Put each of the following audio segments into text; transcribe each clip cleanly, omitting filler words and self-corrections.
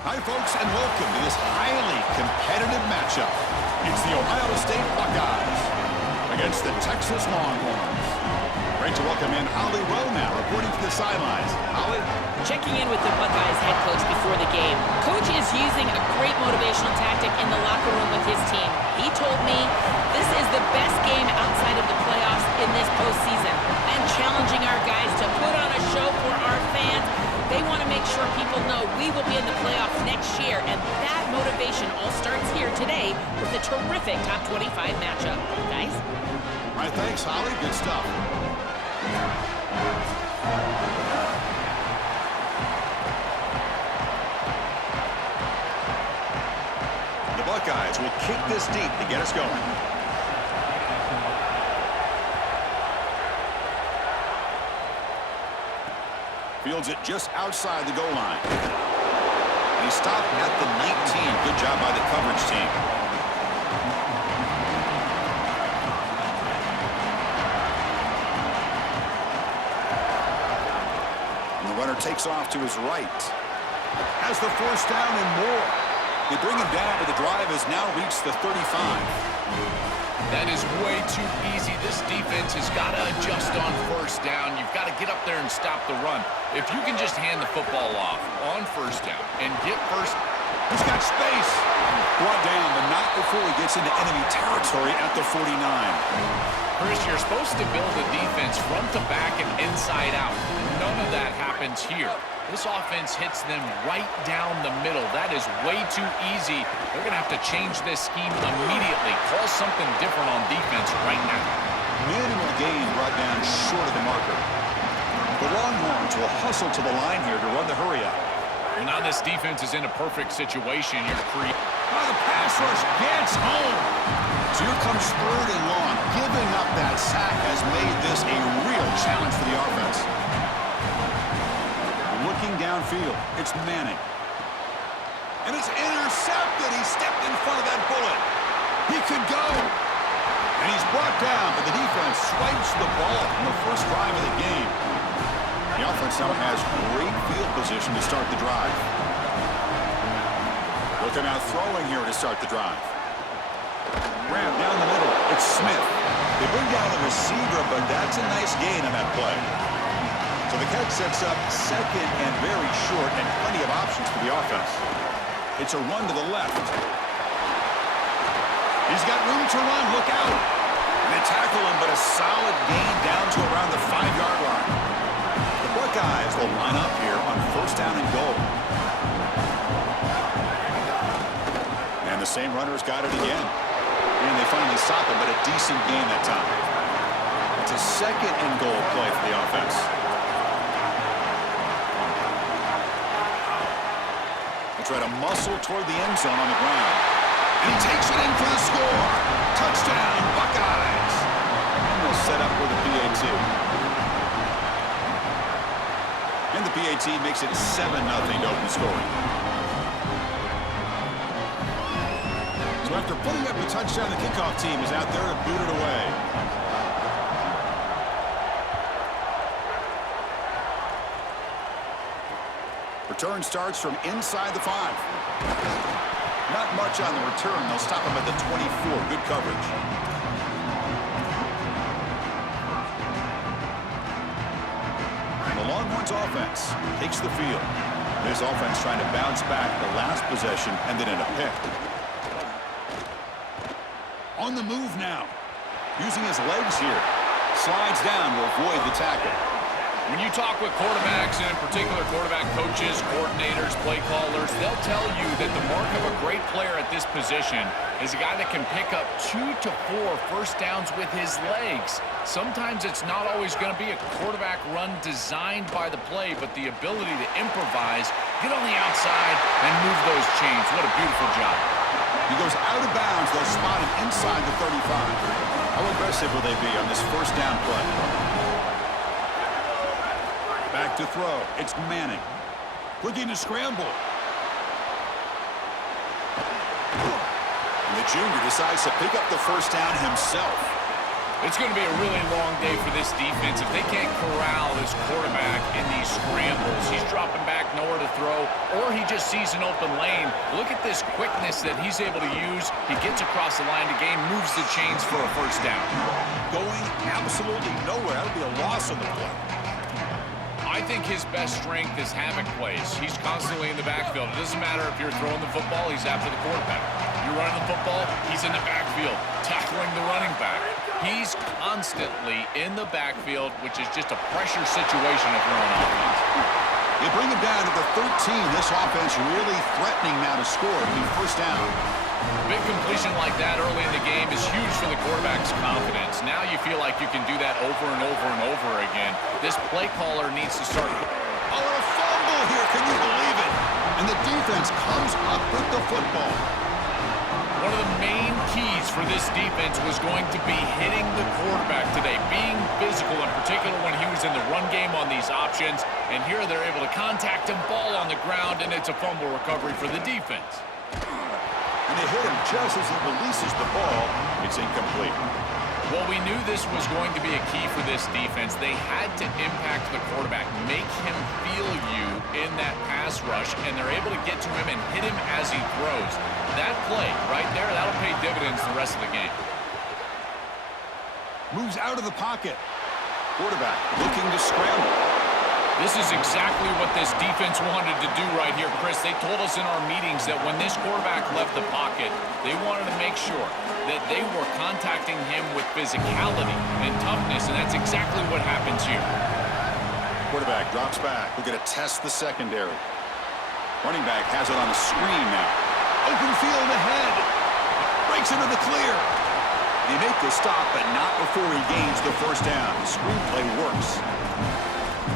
Hi, folks, and welcome to this highly competitive matchup. It's the Ohio State Buckeyes against the Texas Longhorns. Great to welcome in Holly Rowe now, reporting from the sidelines. Holly? Checking in with the Buckeyes head coach before the game. Coach is using a great motivational tactic in the locker room with his team. He told me this is the best game outside of the playoffs in this postseason, and challenging our guys to put on a show for our fans. They want to make sure people know we will be in the playoffs next year, and that motivation all starts here today with a terrific top 25 matchup. Guys? All right, thanks, Holly. Good stuff. The Buckeyes will kick this deep to get us going. Fields it just outside the goal line. And he stopped at the 19. Good job by the coverage team. And the runner takes off to his right. Has the force down and more. They bring him down, but the drive has now reached the 35. That is way too easy. This defense has got to adjust on first down. You've got to get up there and stop the run. If you can just hand the football off on first down and get first. He's got space. Brought down, but not before he gets into enemy territory at the 49. Chris, you're supposed to build the defense front to back and inside out. None of that happens here. This offense hits them right down the middle. That is way too easy. They're going to have to change this scheme immediately. Call something different on defense right now. Minimal gain brought down short of the marker. The Longhorns will hustle to the line here to run the hurry up. Well, now this defense is in a perfect situation. You're the pass rush gets home. So here comes 3rd and long. Giving up that sack has made this a real challenge for the offense. Looking downfield, it's Manning. And it's intercepted. He stepped in front of that bullet. He could go. And he's brought down, but the defense swipes the ball on the first drive of the game. The offense now has great field position to start the drive. Looking out throwing here to start the drive. Ram down the middle. It's Smith. They bring down the receiver, but that's a nice gain on that play. So the catch sets up 2nd and very short, and plenty of options for the offense. It's a run to the left. He's got room to run. Look out. And they tackle him, but a solid gain down to around the 5-yard line. The Buckeyes will line up here on 1st down and goal. And the same runner's got it again. And they finally stop it, but a decent gain that time. It's a 2nd and goal play for the offense. Try to muscle toward the end zone on the ground. And he takes it in for the score. Touchdown, Buckeyes. And they'll set up with a PAT. And the PAT makes it 7-0 to open scoring. So after putting up a touchdown, the kickoff team is out there to boot it away. Return starts from inside the 5. Not much on the return. They'll stop him at the 24. Good coverage. And the Longhorns offense takes the field. This offense trying to bounce back the last possession and then in a pick. On the move now. Using his legs here. Slides down to avoid the tackle. When you talk with quarterbacks, and in particular quarterback coaches, coordinators, play callers, they'll tell you that the mark of a great player at this position is a guy that can pick up 2 to 4 first downs with his legs. Sometimes it's not always going to be a quarterback run designed by the play, but the ability to improvise, get on the outside, and move those chains. What a beautiful job. He goes out of bounds. They'll spot him inside the 35. How aggressive will they be on this first down play? Back to throw. It's Manning. Looking to scramble. And the junior decides to pick up the first down himself. It's going to be a really long day for this defense. If they can't corral this quarterback in these scrambles, he's dropping back, nowhere to throw, or he just sees an open lane. Look at this quickness that he's able to use. He gets across the line to gain, moves the chains for a first down. Going absolutely nowhere. That would be a loss on the play. I think his best strength is havoc plays. He's constantly in the backfield. It doesn't matter if you're throwing the football, he's after the quarterback. You're running the football, he's in the backfield, tackling the running back. He's constantly in the backfield, which is just a pressure situation if you're on offense. They bring him down to the 13. This offense really threatening now to score. It'll be first down. Big completion like that early in the game is huge for the quarterback's confidence. Now you feel like you can do that over and over and over again. This play caller needs to start. Oh, a fumble here. Can you believe it? And the defense comes up with the football. One of the main keys for this defense was going to be hitting the quarterback today, being physical, in particular when he was in the run game on these options. And here they're able to contact him, ball on the ground, and it's a fumble recovery for the defense. And they hit him just as he releases the ball. It's incomplete. Well, we knew this was going to be a key for this defense. They had to impact the quarterback, make him feel you in that pass rush, and they're able to get to him and hit him as he throws. That play right there, that'll pay dividends the rest of the game. Moves out of the pocket. Quarterback looking to scramble. This is exactly what this defense wanted to do right here, Chris. They told us in our meetings that when this quarterback left the pocket, they wanted to make sure that they were contacting him with physicality and toughness, and that's exactly what happens here. Quarterback drops back. We're going to test the secondary. Running back has it on the screen now. Open field ahead. Breaks into the clear. They make the stop, but not before he gains the first down. The screenplay works.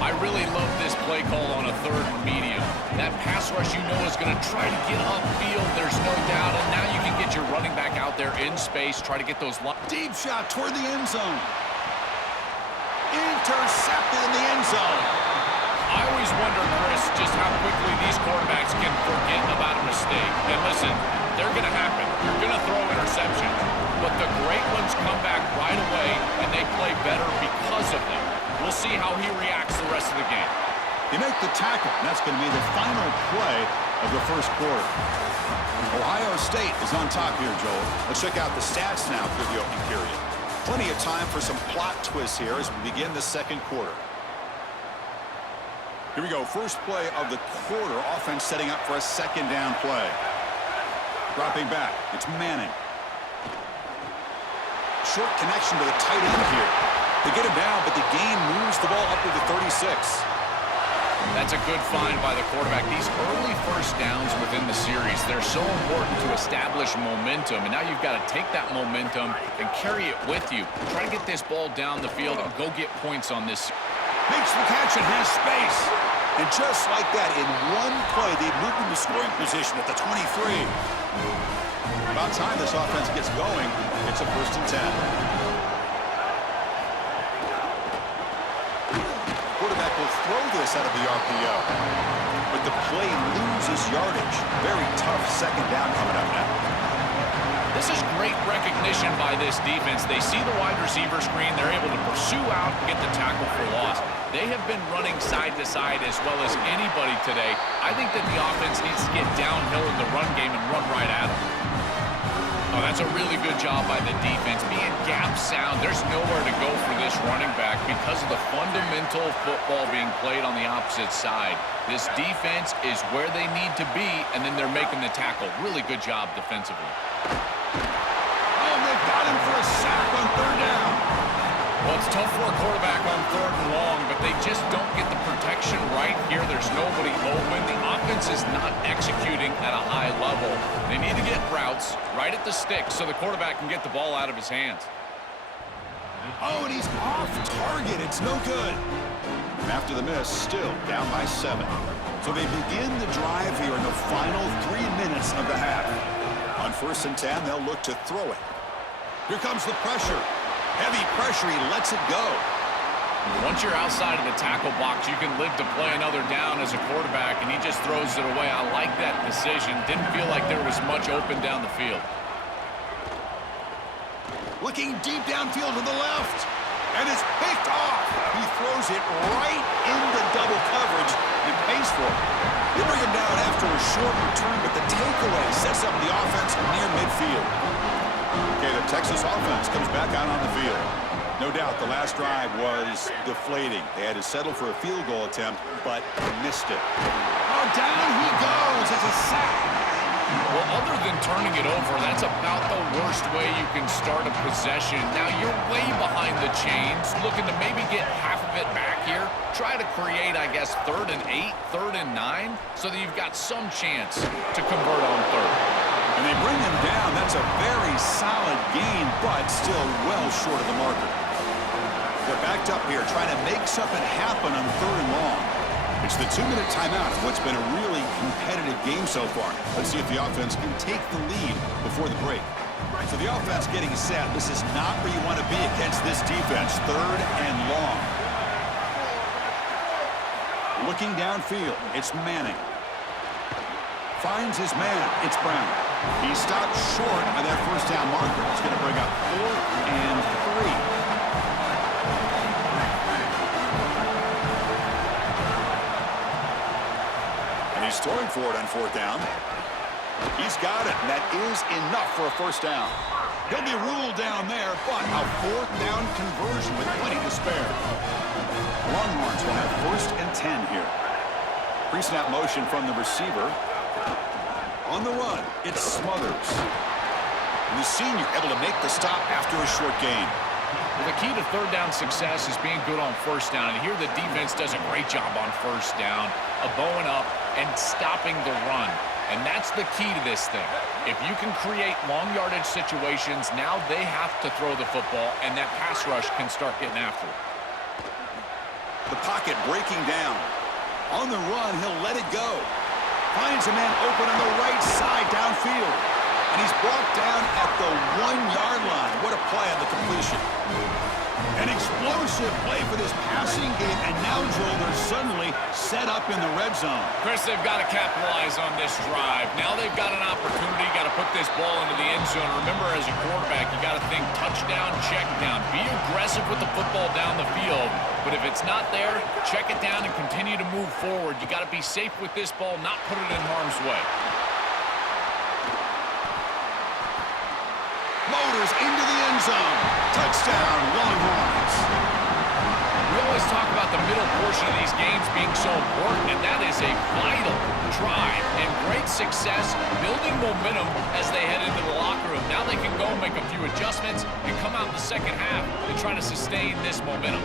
I really love this play call on a third and medium. That pass rush you know is going to try to get upfield, there's no doubt, and now you can get your running back out there in space, try to get those... Deep shot toward the end zone. Intercepted in the end zone. I always wonder, Chris, just how quickly these quarterbacks can forget about a mistake. And listen, they're going to happen. You're going to throw interceptions, but the great ones come back right away, and they play better because of them. We'll see how he reacts the rest of the game. They make the tackle, and that's going to be the final play of the first quarter. Ohio State is on top here, Joel. Let's check out the stats now through the opening period. Plenty of time for some plot twists here as we begin the second quarter. Here we go, first play of the quarter. Offense setting up for a second down play. Dropping back, it's Manning. Short connection to the tight end here. They get him down, but the gain moves the ball up to the 36. That's a good find by the quarterback. These early first downs within the series, they're so important to establish momentum. And now you've got to take that momentum and carry it with you. Try to get this ball down the field and go get points on this. Makes the catch and has space. And just like that, in one play, they've moved into scoring position at the 23. About time this offense gets going. It's a 1st and 10. Quarterback will throw this out of the RPO. But the play loses yardage. Very tough second down coming up now. This is great recognition by this defense. They see the wide receiver screen. They're able to pursue out and get the tackle for loss. They have been running side to side as well as anybody today. I think that the offense needs to get downhill in the run game and run right at them. Oh, that's a really good job by the defense. Being gap sound, there's nowhere to go for this running back because of the fundamental football being played on the opposite side. This defense is where they need to be, and then they're making the tackle. Really good job defensively. Oh, they've got him for a sack on third down. Well, it's tough for a quarterback on third and long, but they just don't get the protection right here. There's nobody open. The offense is not executing at a high level. They need to get routes right at the stick so the quarterback can get the ball out of his hands. Oh, and he's off target. It's no good. And after the miss, still down by 7. So they begin the drive here in the final 3 minutes of the half. On 1st and 10, they'll look to throw it. Here comes the pressure. Heavy pressure, he lets it go. Once you're outside of the tackle box, you can live to play another down as a quarterback, and he just throws it away. I like that decision. Didn't feel like there was much open down the field. Looking deep downfield to the left, and it's picked off. He throws it right into double coverage and pays for it. They bring him down after a short return, but the takeaway sets up the offense near midfield. Okay, the Texas offense comes back out on the field. No doubt the last drive was deflating. They had to settle for a field goal attempt, but missed it. Oh, down he goes. It's a sack. Well, other than turning it over, that's about the worst way you can start a possession. Now, you're way behind the chains, looking to maybe get half of it back here. Try to create, I guess, 3rd and 8, 3rd and 9, so that you've got some chance to convert on 3rd. And they bring him down. That's a very solid gain, but still well short of the marker. They're backed up here, trying to make something happen on 3rd and long. It's the 2-minute timeout of what's been a really competitive game so far. Let's see if the offense can take the lead before the break. So the offense getting set. This is not where you want to be against this defense. 3rd and long. Looking downfield, it's Manning. Finds his man. It's Brown. He stopped short of that 1st down marker. It's going to bring up 4th and 3. He's throwing for it on 4th down. He's got it, and that is enough for a 1st down. He'll be ruled down there, but a 4th down conversion with plenty to spare. Longhorns will have 1st and 10 here. Pre-snap motion from the receiver. On the run, it's Smothers. And the senior able to make the stop after a short gain. Well, the key to 3rd down success is being good on 1st down. And here the defense does a great job on 1st down, bowing up and stopping the run. And that's the key to this thing. If you can create long yardage situations, now they have to throw the football, and that pass rush can start getting after it. The pocket breaking down. On the run, he'll let it go. Finds a man open on the right side downfield. And he's brought down at the 1-yard line. What a play on the completion. An explosive play for this passing game. And now, Joel, they're suddenly set up in the red zone. Chris, they've got to capitalize on this drive. Now they've got an opportunity. Got to put this ball into the end zone. Remember, as a quarterback, you got to think touchdown, check down. Be aggressive with the football down the field. But if it's not there, check it down and continue to move forward. You got to be safe with this ball, not put it in harm's way. Motors into the end zone. Touchdown, Longhorns. We always talk about the middle portion of these games being so important, and that is a vital drive and great success, building momentum as they head into the locker room. Now they can go make a few adjustments and come out in the second half and try to sustain this momentum.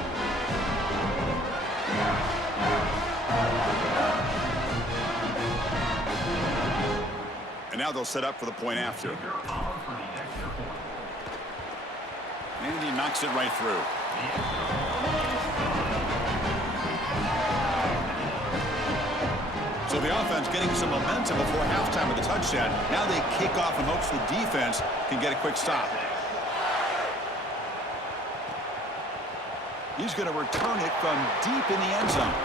And now they'll set up for the point after. And he knocks it right through. So the offense getting some momentum before halftime with the touchdown. Now they kick off in hopes the defense can get a quick stop. He's going to return it from deep in the end zone.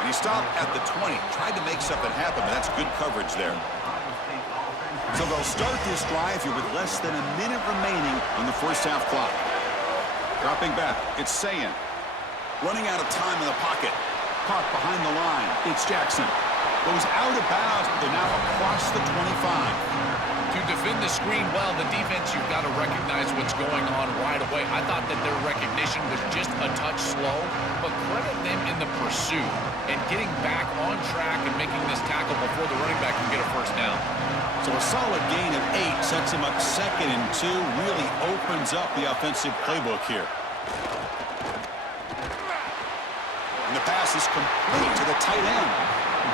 And he stopped at the 20. Tried to make something happen, but that's good coverage there. So they'll start this drive here with less than a minute remaining on the first half clock. Dropping back, it's Sayan. Running out of time in the pocket. Caught behind the line. It's Jackson. Goes out of bounds, but they're now across the 25. To defend the screen well, the defense, you've got to recognize what's going on right away. I thought that their recognition was just a touch slow, but credit them in the pursuit and getting back on track and making this tackle before the running back can get a first down. So a solid gain of 8 sets him up 2nd and 2, really opens up the offensive playbook here. And the pass is complete to the tight end.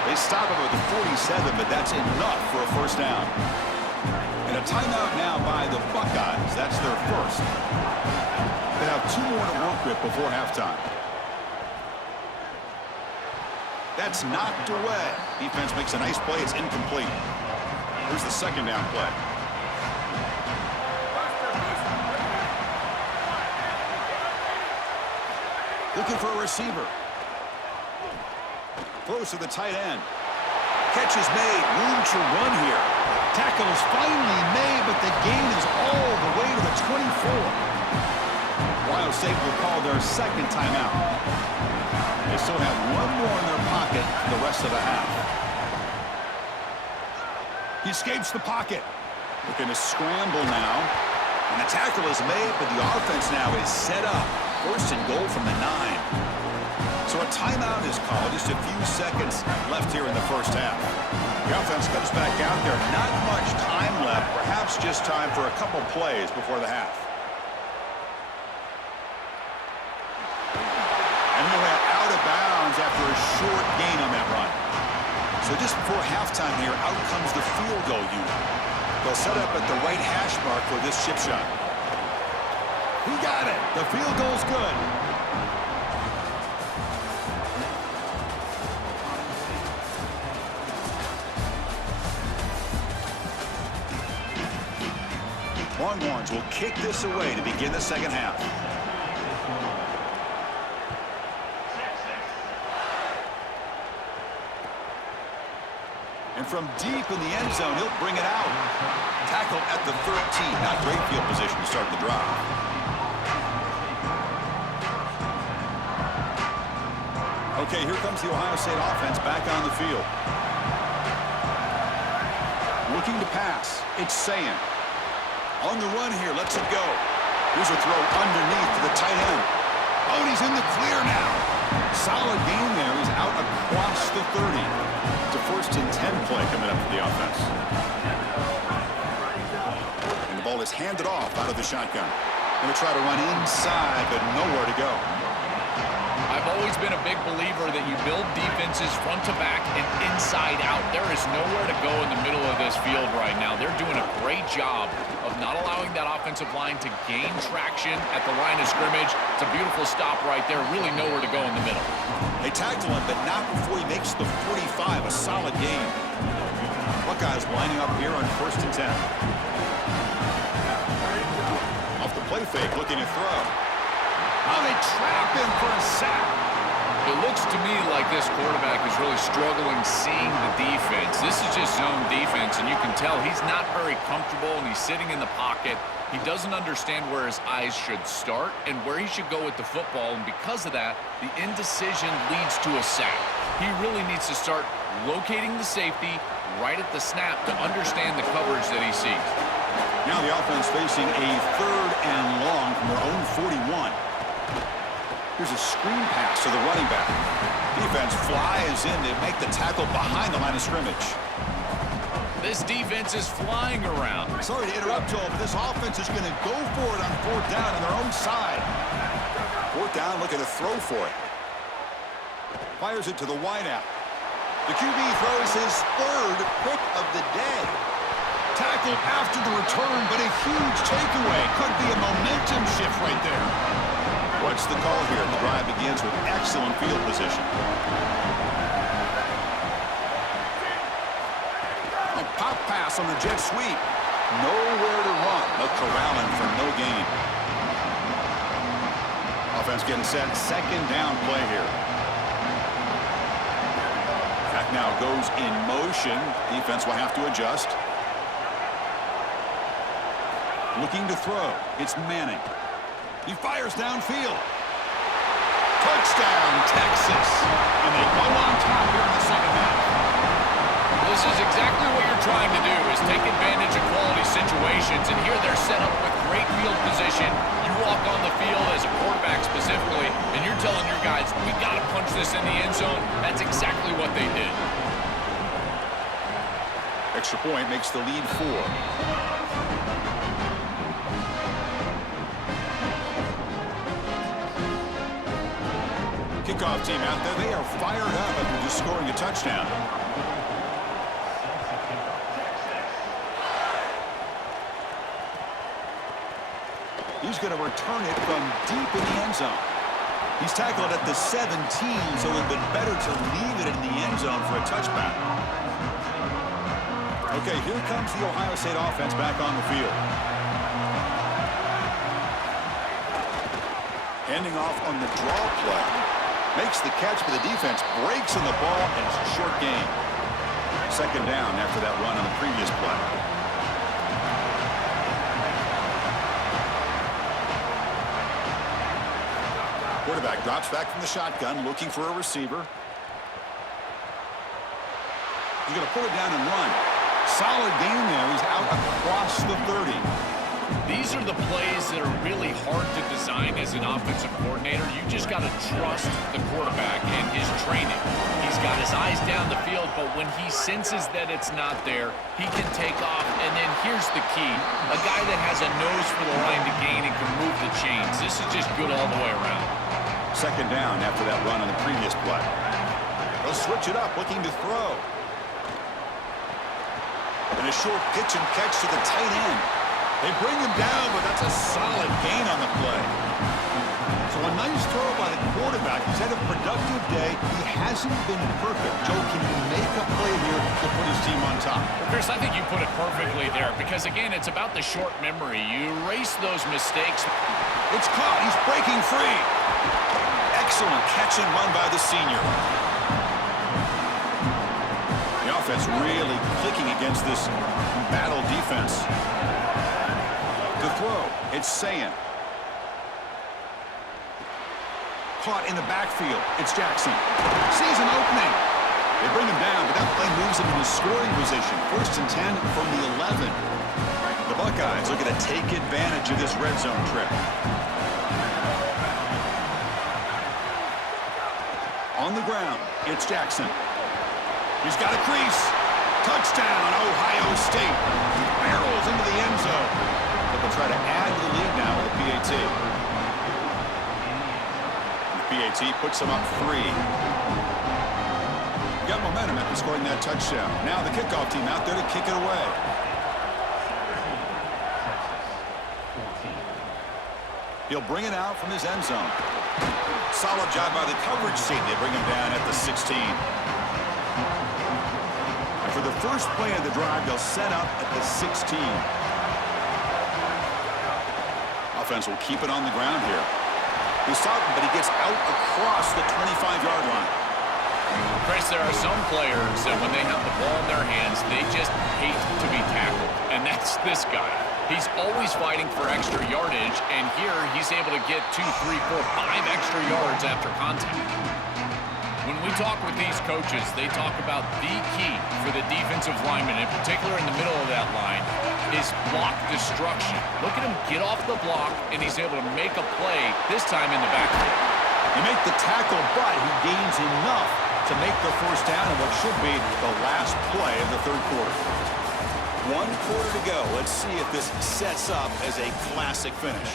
They stop him at the 47, but that's enough for a first down. And a timeout now by the Buckeyes. That's their first. They have 2 more to work with before halftime. That's knocked away. Defense makes a nice play. It's incomplete. Here's the 2nd down play. Looking for a receiver. Throws to the tight end. Catch is made. Room to run here. Tackle is finally made, but the gain is all the way to the 24. Ohio State will call their 2nd timeout. They still have 1 more in their pocket for the rest of the half. He escapes the pocket. Looking to scramble now. And the tackle is made, but the offense now is set up. 1st and goal from the 9. So a timeout is called. Just a few seconds left here in the first half. The offense comes back out there. Not much time left. Perhaps just time for a couple plays before the half. And he went out of bounds after a short gain on that run. So just before halftime here, out comes the field goal unit. They'll set up at the right hash mark for this chip shot. He got it. The field goal's good. Longhorns will kick this away to begin the second half. And from deep in the end zone, he'll bring it out. Tackle at the 13. Not great field position to start the drive. Okay, here comes the Ohio State offense back on the field. Looking to pass. It's Sayin. On the run here, lets it go. Here's a throw underneath to the tight end. Oh, and he's in the clear now. Solid game there. He's out across the 30. It's a 1st and 10 play coming up for the offense. And the ball is handed off out of the shotgun. Going to try to run inside, but nowhere to go. I've always been a big believer that you build defenses front to back and inside out. There is nowhere to go in the middle of this field right now. They're doing a great job of not allowing that offensive line to gain traction at the line of scrimmage. It's a beautiful stop right there. Really nowhere to go in the middle. They tackle him, but not before he makes the 45. A solid game. Buckeyes lining up here on 1st and 10. Off the play fake, looking to throw. Oh, they trap him for a sack. It looks to me like this quarterback is really struggling seeing the defense. This is just zone defense, and you can tell he's not very comfortable, and he's sitting in the pocket. He doesn't understand where his eyes should start and where he should go with the football, and because of that, the indecision leads to a sack. He really needs to start locating the safety right at the snap to understand the coverage that he sees. Now the offense facing a 3rd and long from their own 41. Here's a screen pass to the running back. Defense flies in to make the tackle behind the line of scrimmage. This defense is flying around. Sorry to interrupt, Joel, but this offense is going to go for it on 4th down on their own side. 4th down, looking to throw for it. Fires it to the wideout. The QB throws his 3rd pick of the day. Tackled after the return, but a huge takeaway. Could be a momentum shift right there. What's the call here? The drive begins with excellent field position. A pop pass on the jet sweep. Nowhere to run. They'll corral him for no gain. Offense getting set. 2nd down play here. Back now goes in motion. Defense will have to adjust. Looking to throw. It's Manning. He fires downfield. Touchdown, Texas. And they go on top here in the second half. This is exactly what you're trying to do, is take advantage of quality situations. And here they're set up with great field position. You walk on the field as a quarterback specifically, and you're telling your guys, we got to punch this in the end zone. That's exactly what they did. Extra point makes the lead 4. Kickoff team out there, they are fired up after just scoring a touchdown. He's going to return it from deep in the end zone. He's tackled at the 17, so it would have been better to leave it in the end zone for a touchback. Okay, here comes the Ohio State offense back on the field. Handing off on the draw play. Makes the catch, but the defense breaks in the ball, and it's a short gain. Second down after that run on the previous play. Quarterback drops back from the shotgun, looking for a receiver. He's going to pull it down and run. Solid gain there. He's out across the 30. These are the plays that are really hard to design as an offensive coordinator. You just got to trust the quarterback and his training. He's got his eyes down the field, but when he senses that it's not there, he can take off. And then here's the key. A guy that has a nose for the line to gain and can move the chains. This is just good all the way around. Second down after that run on the previous play. They'll switch it up, looking to throw. And a short pitch and catch to the tight end. They bring him down, but that's a solid gain on the play. So a nice throw by the quarterback. He's had a productive day. He hasn't been perfect. Joe, can you make a play here to put his team on top? Well, Chris, I think you put it perfectly there because, again, it's about the short memory. You erase those mistakes. It's caught. He's breaking free. Excellent catch and run by the senior. The offense really clicking against this battle defense. To throw, it's Sayan. Caught in the backfield. It's Jackson. Sees an opening. They bring him down, but that play moves him into scoring position. 1st and 10 from the 11. The Buckeyes looking to take advantage of this red zone trip. On the ground, it's Jackson. He's got a crease. Touchdown, Ohio State. He barrels into the end zone. But they'll try to add to the lead now with a PAT. The PAT puts them up 3. Got momentum after scoring that touchdown. Now the kickoff team out there to kick it away. He'll bring it out from his end zone. Solid job by the coverage team. They bring him down at the 16. And for the first play of the drive, they'll set up at the 16. Offense will keep it on the ground here. He's stopping, but he gets out across the 25-yard line. Chris, there are some players that when they have the ball in their hands, they just hate to be tackled. And that's this guy. He's always fighting for extra yardage, and here he's able to get 2, 3, 4, 5 extra yards after contact. When we talk with these coaches, they talk about the key for the defensive lineman, in particular in the middle of that line, is block destruction. Look at him get off the block, and he's able to make a play, this time in the backfield. He makes the tackle, but he gains enough to make the first down in what should be the last play of the third quarter. 1 quarter to go. Let's see if this sets up as a classic finish.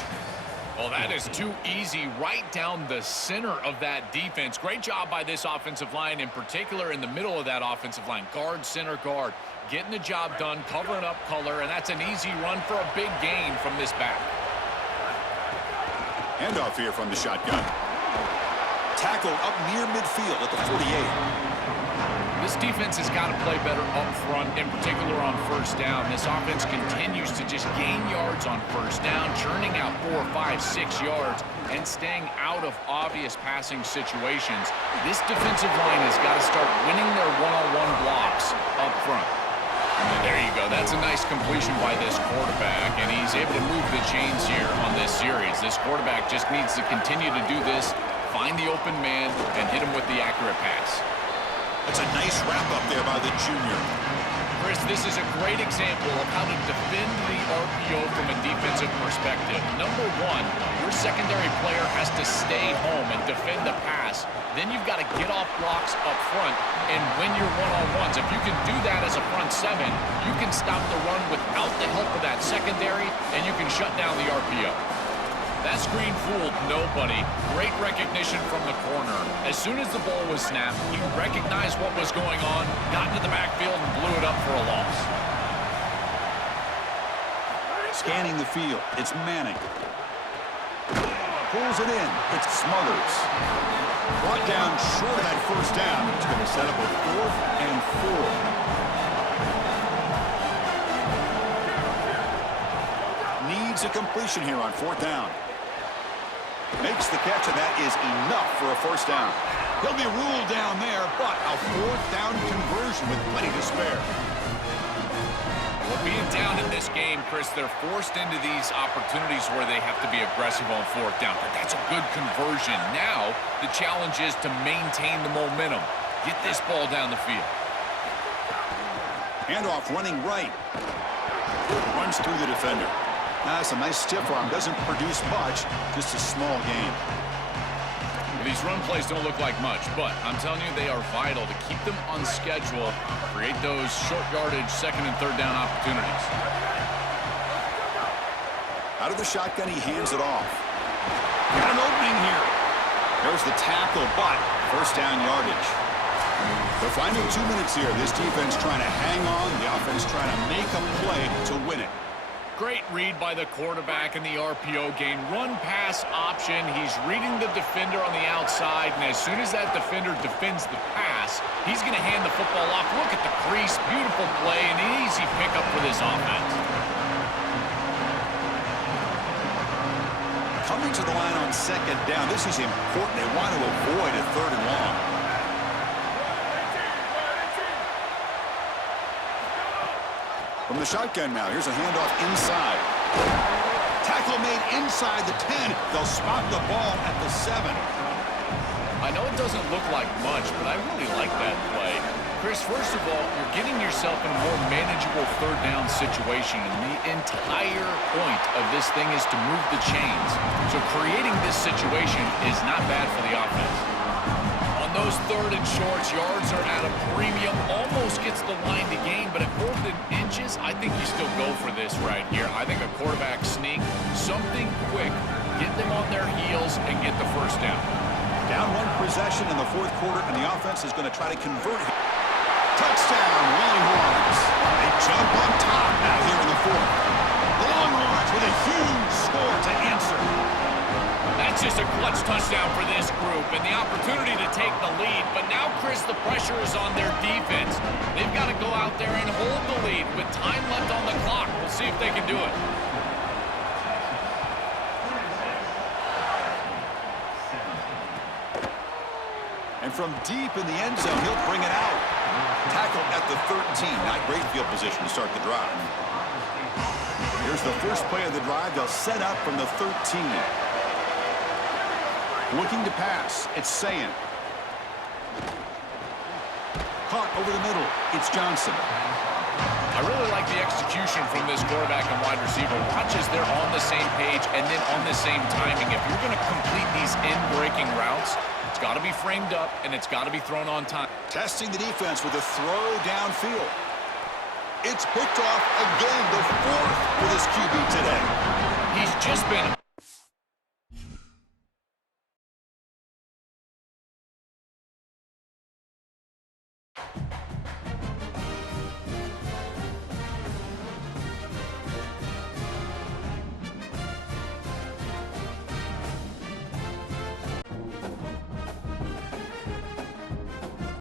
Well, that is too easy right down the center of that defense. Great job by this offensive line, in particular in the middle of that offensive line. Guard, center, guard. Getting the job done, covering up color, and that's an easy run for a big gain from this back. Handoff here from the shotgun. Tackle up near midfield at the 48. This defense has got to play better up front, in particular on first down. This offense continues to just gain yards on first down, churning out 4, 5, 6 yards, and staying out of obvious passing situations. This defensive line has got to start winning their one-on-one blocks up front. And there you go. That's a nice completion by this quarterback, and he's able to move the chains here on this series. This quarterback just needs to continue to do this find the open man, and hit him with the accurate pass. That's a nice wrap-up there by the junior. Chris, this is a great example of how to defend the RPO from a defensive perspective. Number one, your secondary player has to stay home and defend the pass. Then you've got to get off blocks up front and win your one-on-ones. If you can do that as a front seven, you can stop the run without the help of that secondary, and you can shut down the RPO. That screen fooled nobody. Great recognition from the corner. As soon as the ball was snapped, he recognized what was going on, got into the backfield, and blew it up for a loss. Scanning the field, it's Manning. Pulls it in, it's Smothers. Brought down short of that first down. It's going to set up a 4th and 4. Needs a completion here on 4th down. Makes the catch, and that is enough for a first down. He'll be ruled down there, but a 4th down conversion with plenty to spare. Well, being down in this game, Chris, they're forced into these opportunities where they have to be aggressive on 4th down. But that's a good conversion. Now, the challenge is to maintain the momentum. Get this ball down the field. Handoff running right. Runs through the defender. That's a nice stiff arm. Doesn't produce much. Just a small gain. These run plays don't look like much, but I'm telling you, they are vital to keep them on schedule, create those short yardage 2nd and 3rd down opportunities. Out of the shotgun, he hands it off. Got an opening here. There's the tackle, but first down yardage. The final 2 minutes here. This defense trying to hang on. The offense trying to make a play to win it. Great read by the quarterback in the RPO game. Run-pass option. He's reading the defender on the outside, and as soon as that defender defends the pass, he's going to hand the football off. Look at the crease. Beautiful play, and an easy pickup for this offense. Coming to the line on 2nd down. This is important. They want to avoid a 3rd and long. From the shotgun now, here's a handoff inside. Tackle made inside the 10. They'll spot the ball at the 7. I know it doesn't look like much, but I really like that play. Chris, first of all, you're getting yourself in a more manageable 3rd down situation, and the entire point of this thing is to move the chains. So creating this situation is not bad for the offense. On those 3rd and shorts, yards are at a premium, almost gets the line to gain, but at 4th and inches, I think you still go for this right here. I think a quarterback sneak, something quick, get them on their heels and get the first down. Down 1 possession in the 4th quarter, and the offense is going to try to convert it. Touchdown, Longhorns. They jump on top now here in the 4th. The Longhorns with a huge score to answer. That's just a clutch touchdown for this group and the opportunity to take the lead. But now, Chris, the pressure is on their defense. They've got to go out there and hold the lead with time left on the clock. We'll see if they can do it. And from deep in the end zone, he'll bring it out. Tackle at the 13. Not great field position to start the drive. Here's the first play of the drive. They'll set up from the 13. Looking to pass. It's Sayan. Caught over the middle. It's Johnson. I really like the execution from this quarterback and wide receiver. Watch as they're on the same page and then on the same timing. If you're going to complete these in-breaking routes, it's got to be framed up and it's got to be thrown on time. Testing the defense with a throw downfield. It's picked off again, the 4th for this QB today. He's just been...